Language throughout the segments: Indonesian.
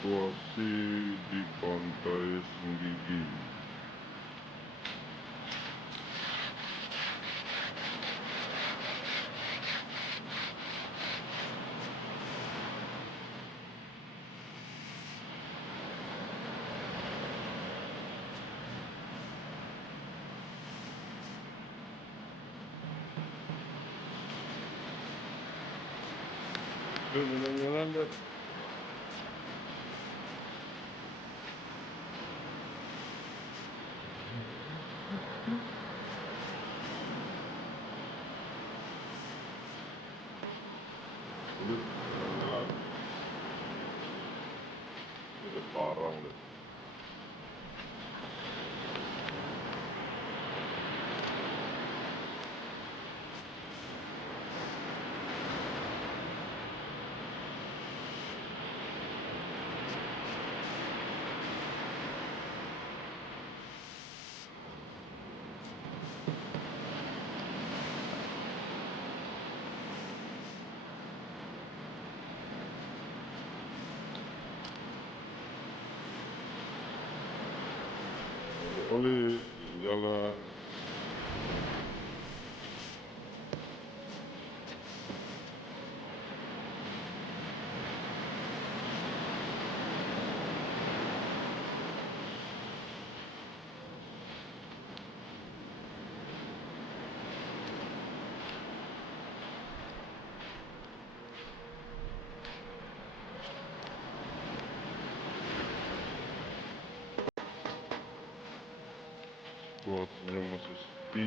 Situasi di pantai Senggigi. Jalan-jalan deh. Udah jalan-jalan. Udah parang deh. Oli jalan. Buatnya masih sepi.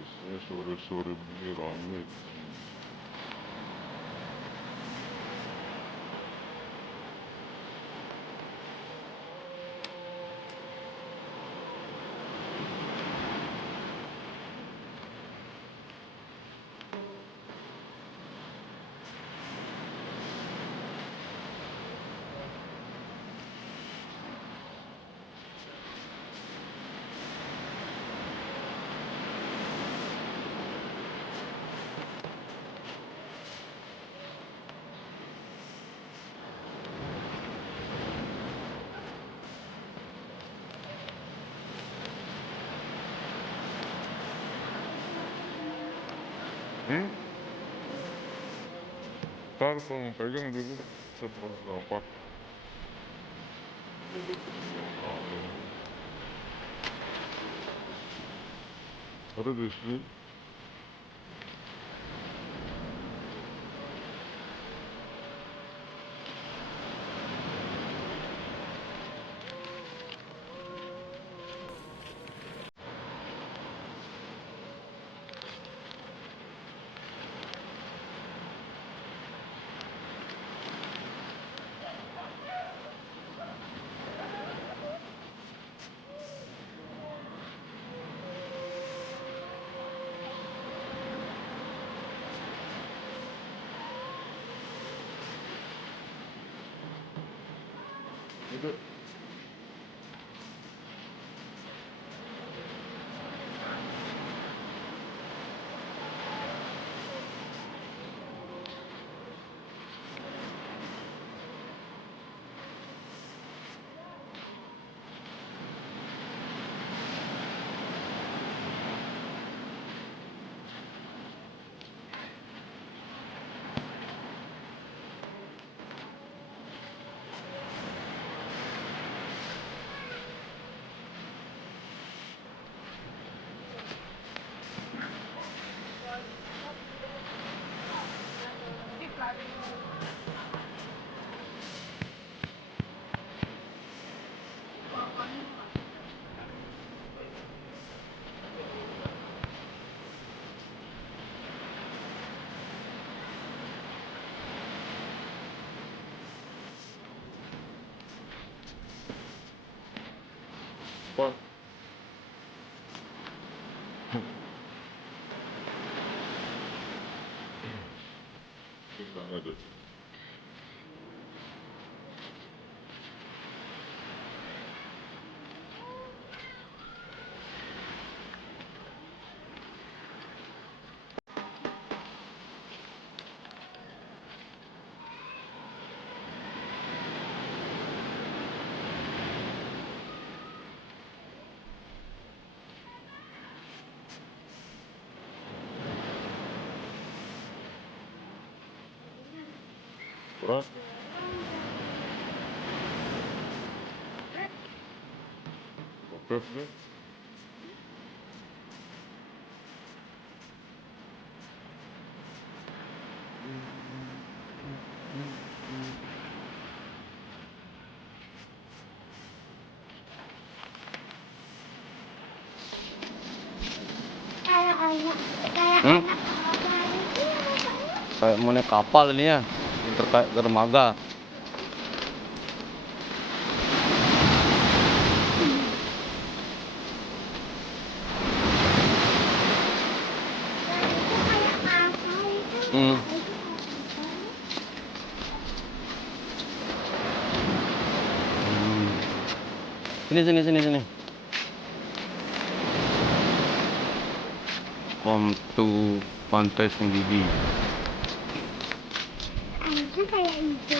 Biasanya sore-sore begini rame. Hmm? Ntar tolong pegang dulu. Saya taruh gampang. Udah pusing yang lain. Ada di sini. Ada. apa? Enggak ada. Berat. Oke. Hmm? Kayak mau naik kapal ini ya, terkait dermaga. Hmm. Sini. Untuk Pantai Senggigi. Itu kayak itu.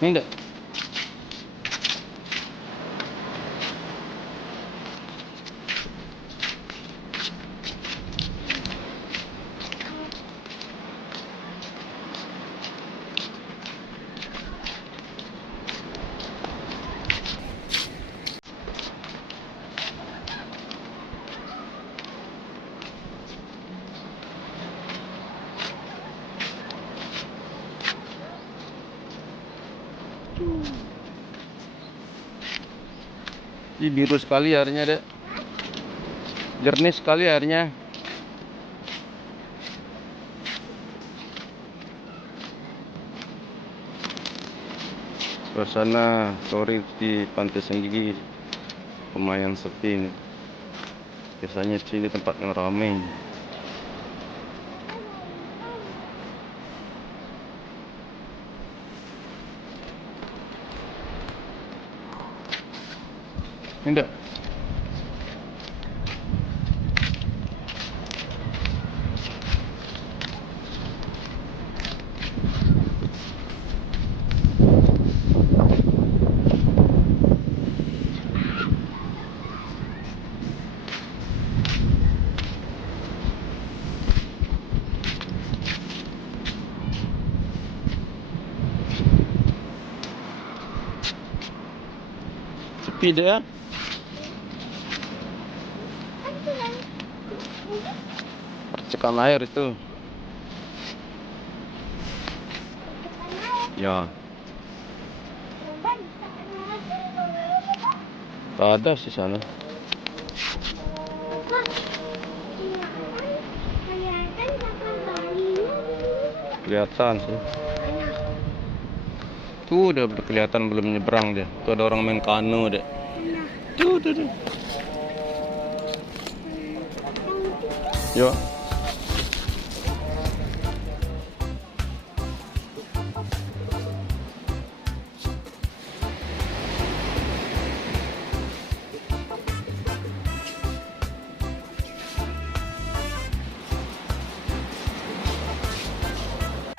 Ini enggak? Ini biru sekali airnya, Dek. Jernih sekali airnya. Suasana sore di Pantai Senggigi lumayan sepi ini. Biasanya di sini tempat yang ramai. Ini enggak? Sepi deh ya. Percikan air itu. Percikan air. Ya, Coba ditekan lagi. tak ada sih sana. Coba. Kelihatan kapal Balinya. Kelihatan sih. Mana? Tuh udah kelihatan belum nyebrang dia. Tuh ada orang main kano deh. Mana? Tuh. Yang itu. Yuk.